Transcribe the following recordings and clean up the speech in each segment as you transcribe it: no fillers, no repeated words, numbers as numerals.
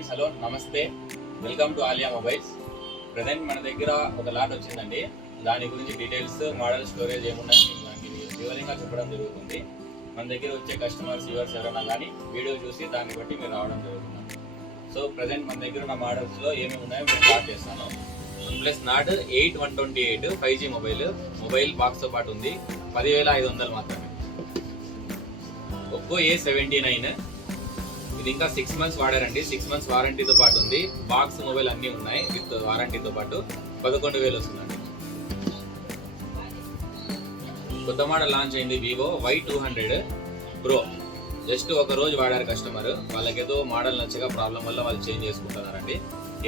Friends, hello నమస్తే, welcome to Alia mobiles. Present మన దగ్గర ఒక లాట్ వచ్చిందండి. దాని గురించి డీటెయిల్స్, మోడల్, స్టోరేజ్ ఏమున్నాయి దానికి వివరంగా చెప్పడం జరుగుతుంది. మన దగ్గర వచ్చే కస్టమర్స్ వ్యూవర్స్ ఎవరైనా కానీ వీడియో చూసి దాన్ని బట్టి మీరు రావడం జరుగుతుంది. సో ప్రజెంట్ మన దగ్గర ఉన్న మోడల్స్లో ఏమేమి ఉన్నాయో నేను స్టార్ట్ చేస్తాను. OnePlus Nord 8 128 5G మొబైల్ బాక్స్తో పాటు ఉంది. 10,500 మాత్రమే. Oppo A79 ఇది ఇంకా 6 months వాడారండి. 6 months వారంటీతో పాటు ఉంది. బాక్స్ మొబైల్ అన్నీ ఉన్నాయి విత్ వారంటీతో పాటు. 11,000 వస్తుందండి. కొత్త మోడల్ లాంచ్ అయింది Vivo Y200 Pro. జస్ట్ ఒక రోజు వాడారు కస్టమర్. వాళ్ళకేదో మోడల్ నచ్చగా ప్రాబ్లం వల్ల వాళ్ళు చేంజ్ చేసుకుంటున్నారండి.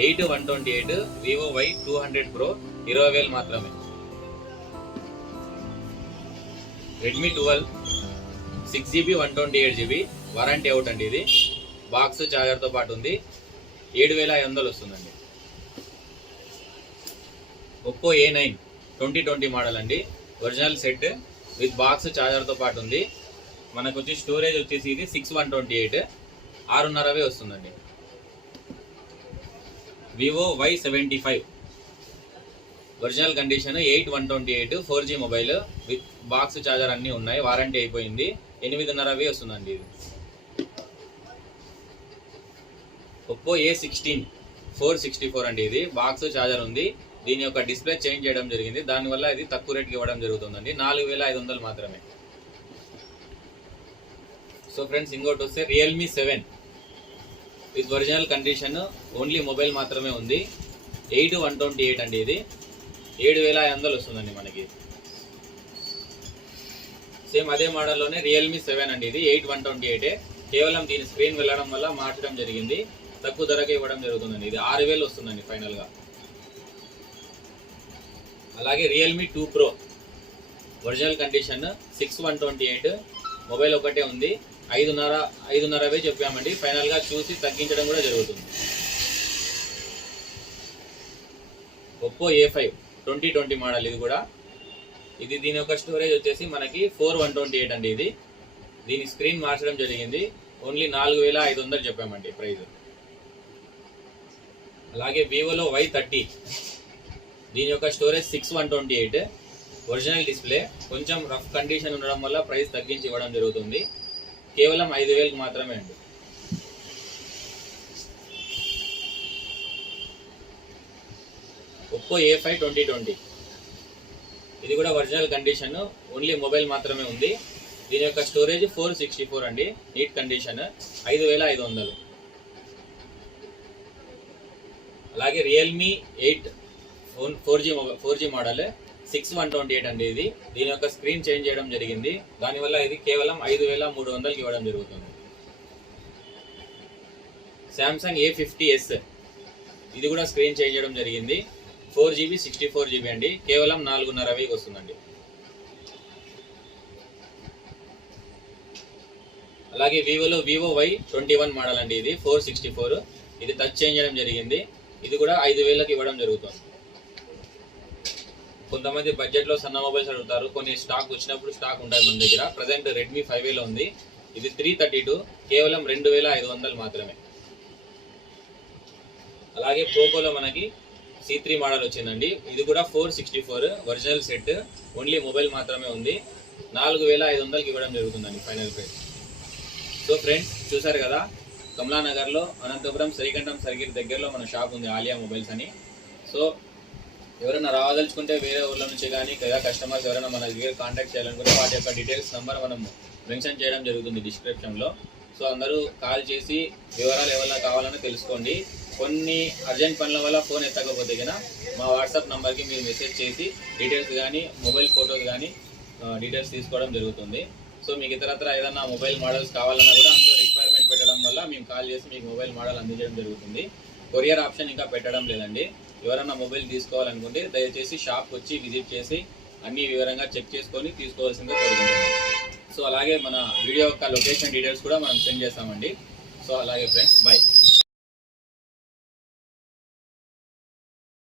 8 128 Vivo Y200 Pro 20,000 మాత్రమే. Redmi 12 6GB 128GB warranty out అండి. ఇది బాక్స్ చార్జర్తో పాటు ఉంది. 7,500 వస్తుందండి. Oppo A9 2020 మోడల్ అండి. ఒరిజినల్ సెట్ విత్ బాక్స్ చార్జర్తో పాటు ఉంది. మనకు వచ్చి స్టోరేజ్ వచ్చేసి ఇది 6/128 6.5 వస్తుందండి. Vivo Y75 original condition 8 128 4G mobile with box charger అన్నీ ఉన్నాయి. వారంటీ అయిపోయింది. 8.5 వస్తుందండి. ఇది Oppo A16 464 అండి. ఇది బాక్స్ చార్జర్ ఉంది. దీని యొక్క డిస్ప్లే చేంజ్ చేయడం జరిగింది. దానివల్ల ఇది తక్కువ రేట్కి ఇవ్వడం జరుగుతుందండి. 4,500 మాత్రమే. సో ఫ్రెండ్స్, ఇంకోటి వస్తే Realme 7 with original condition, only mobile మాత్రమే ఉంది. 8 128 అండి. ఇది 7,500 వస్తుందండి మనకి. సేమ్ అదే మోడల్లోనే Realme 7 అండి. ఇది 8 128. కేవలం దీని స్క్రీన్ వెళ్ళడం వల్ల మార్చడం జరిగింది. తక్కువ ధరకే ఇవ్వడం జరుగుతుందండి. ఇది 6,000 వస్తుందండి ఫైనల్గా. అలాగే Realme 2 Pro original condition 6 128 mobile ఒకటే ఉంది. 5.5 చెప్పామండి. ఫైనల్గా చూసి తగ్గించడం కూడా జరుగుతుంది. Oppo A5 2020 మోడల్ ఇది కూడా. ఇది దీని యొక్క స్టోరేజ్ వచ్చేసి మనకి 4 128 అండి. ఇది దీని స్క్రీన్ మార్చడం జరిగింది. ఓన్లీ 4,500 చెప్పామండి ప్రైస్. అలాగే వివోలో Y30 దీని యొక్క స్టోరేజ్ 6 128 ఒరిజినల్ డిస్ప్లే. కొంచెం రఫ్ కండిషన్ ఉండడం వల్ల ప్రైస్ తగ్గించి ఇవ్వడం జరుగుతుంది. కేవలం 5,000 మాత్రమే అండి. Oppo A5 2020 ఇది కూడా ఒరిజినల్ కండిషన్, ఓన్లీ మొబైల్ మాత్రమే ఉంది. దీని యొక్క స్టోరేజ్ 464 అండి. Neat condition. 5,500. అలాగే Realme 8 4G మోడల్ 6 128 అండి. ఇది దీని యొక్క స్క్రీన్ చేంజ్ చేయడం జరిగింది. దానివల్ల ఇది కేవలం 5,300కి ఇవ్వడం జరుగుతుంది. Samsung A50s ఇది కూడా స్క్రీన్ చేంజ్ చేయడం జరిగింది. 4GB 64GB అండి. కేవలం 4.5 వస్తుందండి. అలాగే వివోలో Vivo Y21 మోడల్ అండి. ఇది 464. ఇది టచ్ చేంజ్ చేయడం జరిగింది. ఇది కూడా 5,000కి ఇవ్వడం జరుగుతుంది. కొంతమంది బడ్జెట్లో సన్న మొబైల్స్ అడుగుతారు. కొన్ని స్టాక్ వచ్చినప్పుడు స్టాక్ ఉంటుంది మన దగ్గర. ప్రజెంట్ Redmi 5Aలో ఉంది. ఇది 332 కేవలం 2,500 మాత్రమే. అలాగే పోకోలో మనకి C3 మోడల్ వచ్చిందండి. ఇది కూడా 464 ఒరిజినల్ సెట్, ఓన్లీ మొబైల్ మాత్రమే ఉంది. 4,500కి ఇవ్వడం జరుగుతుందండి ఫైనల్ ప్రైస్. సో ఫ్రెండ్స్, చూసారు కదా, కమలానగర్లో అనంతపురం శ్రీకంఠం సర్కిల్ దగ్గరలో మన షాప్ ఉంది, ఆలియా మొబైల్స్ అని. సో ఎవరైనా రావాదలుచుకుంటే వేరే ఊళ్ళ నుంచి కానీ లేదా కస్టమర్స్ ఎవరైనా మన దగ్గర కాంటాక్ట్ చేయాలనుకుంటే వాటి యొక్క డీటెయిల్స్ నెంబర్ మనం మెన్షన్ చేయడం జరుగుతుంది డిస్క్రిప్షన్లో. సో అందరూ కాల్ చేసి వివరాలు ఎవరైనా కావాలని తెలుసుకోండి. కొన్ని అర్జెంట్ పనుల వల్ల ఫోన్ ఎత్తకపోతే కన్నా మా వాట్సాప్ నెంబర్కి మీరు మెసేజ్ చేసి డీటెయిల్స్ కానీ మొబైల్ ఫోటోస్ కానీ డీటెయిల్స్ తీసుకోవడం జరుగుతుంది. సో మీకు ఇతరత్ర ఏదైనా మొబైల్ మోడల్స్ కావాలన్నా కూడా అందులో రిక్వైర్మెంట్ పెట్టడం వల్ల మేము కాల్ చేసి మీకు మొబైల్ మోడల్ అందించడం జరుగుతుంది. కొరియర్ ఆప్షన్ ఇంకా పెట్టడం లేదండి. ఎవరైనా మొబైల్ తీసుకోవాలనుకుంటే దయచేసి షాప్కి వచ్చి విజిట్ చేసి అన్ని వివరంగా చెక్ చేసుకొని తీసుకోవాల్సిందిగా కోరుకుంటున్నాం. సో అలాగే మన వీడియో యొక్క లొకేషన్ డీటెయిల్స్ కూడా మనం సెండ్ చేస్తామండి. సో అలాగే ఫ్రెండ్స్, బై.